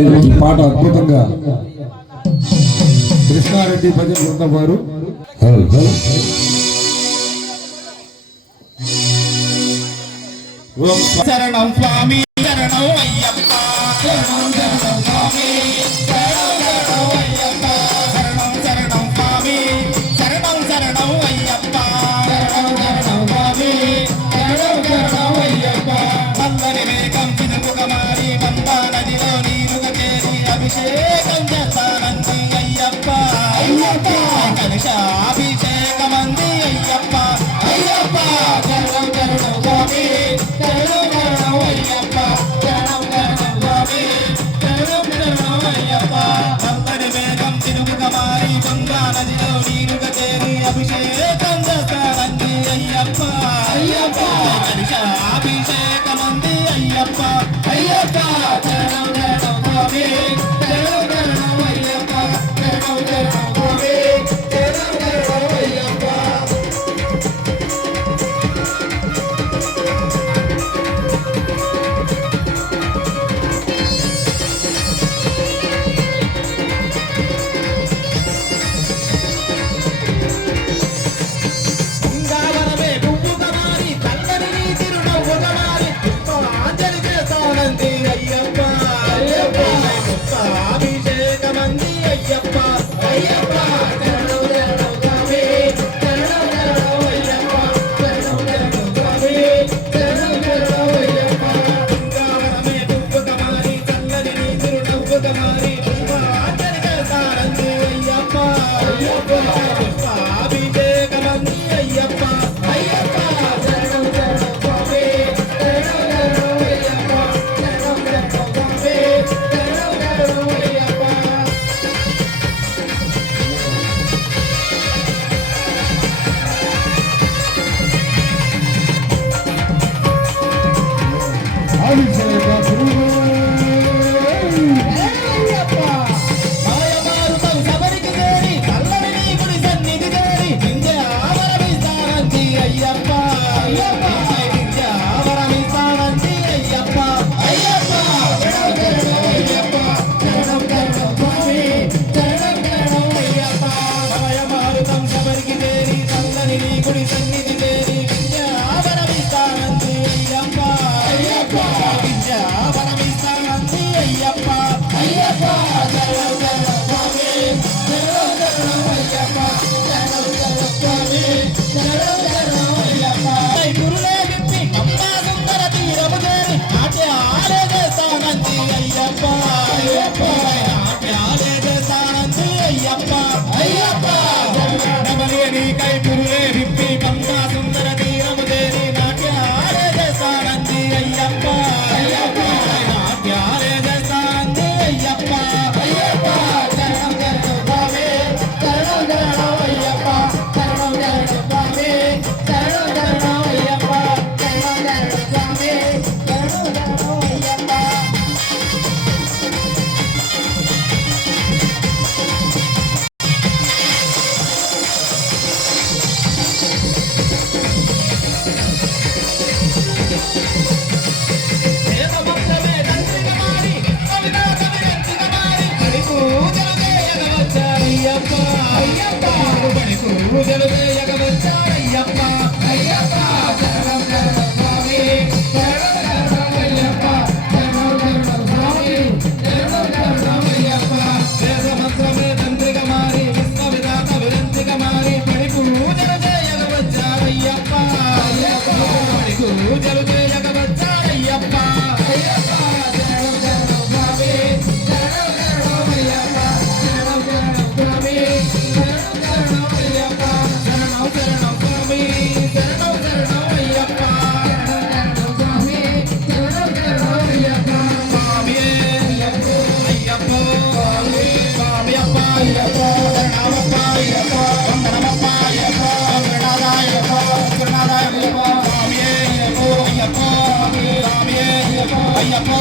ఈ పాట అద్భుతంగా కృష్ణారెడ్డి భజన బృందం వారు శరణం స్వామి శరణం అయ్యప్ప శరణం శరణం స్వామి శరణం శరణం అయ్యప్ప శరణం శరణం స్వామి శరణం శరణం అయ్యప్ప శరణం శరణం స్వామి శరణం శరణం అయ్యప్ప అందరి వేగం చినుకుగా మారి పంపా నదిలో నీరుగా చేరి అభిషేకం చేస్తానంది అయ్యప్ప అయ్యప్ప కలశాభిషేకమంది అయ్యప్ప అయ్యప్ప శరణం శరణం స్వామి శరణం శరణం అయ్యప్ప శరణం శరణం స్వామి శరణం శరణం అయ్యప్ప అందరి వేగం చినుకుగా మారి గంగా నదిలో నీరుగా చేరి అభిషేకం చేస్తానంది అయ్యప్ప అయ్యప్ప కలశాభిషేకమంది అయ్యప్ప అయ్యప్ప శరణం శరణం స్వామి శరణం శరణం అయ్యప్ప శరణం శరణం స్వామి శరణం శరణం అయ్యప్ప బృందావనమే పువ్వుగా మారి చల్లని నీ చిరునవ్వుగా మారి పుష్పాంజలి చేస్తానంది అయ్యప్ప అయ్యప్ప పుష్పాభిషేకమంది అయ్యప్ప అయ్యప్ప శరణం శరణం స్వామి శరణం శరణం అయ్యప్ప శరణం శరణం స్వామి శరణం శరణం అయ్యప్ప బృందావనమే పువ్వుగా మారి చల్లని నీ చిరునవ్వుగా మారి పుష్పాంజలి చేస్తానంది అయ్యప్ప అయ్యప్ప పుష్పాభిషేకమంది అయ్యప్ప అయ్యప్ప శరణం శరణం స్వామి శరణం శరణం అయ్యప్ప శరణం శరణం స్వామి శరణం శరణం అయ్యప్ప మాయమారుతం శబరికి చేరి చల్లని నీ గుడి సన్నిధి చేరి వింధ్య ఆవరమిస్తానంది అయ్యప్ప అయ్యప్ప వింధ్య ఆవరమిస్తానంది అయ్యప్ప అయ్యప్ప శరణం శరణం అయ్యప్ప శరణం శరణం స్వామి శరణం శరణం అయ్యప్ప మాయమారుతం శబరికి చేరి చల్లని నీ గుడి సన్నిధి చేరి వింధ్య ఆవరమిస్తానంది అయ్యప్ప అయ్యప్ప వింధ్య ఆవరమిస్తానంది అయ్యప్ప అయ్యప్ప శరణం శరణం స్వామి శరణం శరణం అయ్యప్ప శరణం శరణం స్వామి శరణం శరణం అయ్యప్ప గురులే విప్పి పంపా సుందర తీరము చేరి నాట్యాలే చేస్తానంది అయ్యప్ప అయ్యప్ప నాట్యాలే చేస్తానంది అయ్యప్ప అయ్యప్ప శరణమని నీకై గురులే విప్పి పంపా సుందర తీరము చేరి నాట్యాలే చేస్తానంది అయ్యప్ప అయ్యప్ప నాట్యాలే చేస్తానంది అయ్యప్ప అయ్యప్ప శరణం శరణం స్వామి శరణం శరణం అయ్యప్ప శరణం శరణం స్వామి శరణం శరణం అయ్యప్ప శరణం శరణం స్వామి శరణం శరణం అయ్యప్ప దేవమంత్రమే తంత్రిగా మారి కవిగా కవిరంచిగా మారి బడి పూజలు చేయగ వచ్చారయ్యప్ప అయ్యప్ప బడి పూజలు చేయగ వచ్చారయ్యప్ప అయ్యప్ప శరణం శరణం స్వామి శరణం శరణం అయ్యప్ప శరణం శరణం స్వామి శరణం శరణం అయ్యప్ప దేవమంత్రమే తంత్రిగా మారి విశ్వవిధాత విరంచిగా మారి బడి పూజలు చేయగ వచ్చారయ్యప్ప అయ్యప్ప బడి పూజలు చేయగ వచ్చారయ్యప్ప అయ్యప్ప శరణం శరణం స్వామి శరణం శరణం అయ్యప్ప శరణం శరణం స్వామి శరణం శరణం అయ్యప్ప శరణం శరణం స్వామి శరణం శరణం అయ్యప్ప శరణం శరణం స్వామి శరణం శరణం అయ్యప్ప స్వామి అయ్యప్ప అయ్యప్ప స్వామి స్వామి అప్ప అయ్యప్ప శరణమప్ప అయ్యప్ప వందనమప్ప అయ్యప్ప వందనాదాయప్ప గురునాదాయ అయ్యప్ప స్వామి అయ్యప్ప అయ్యప్ప స్వామి అయ్యప్ప అయ్యప్ప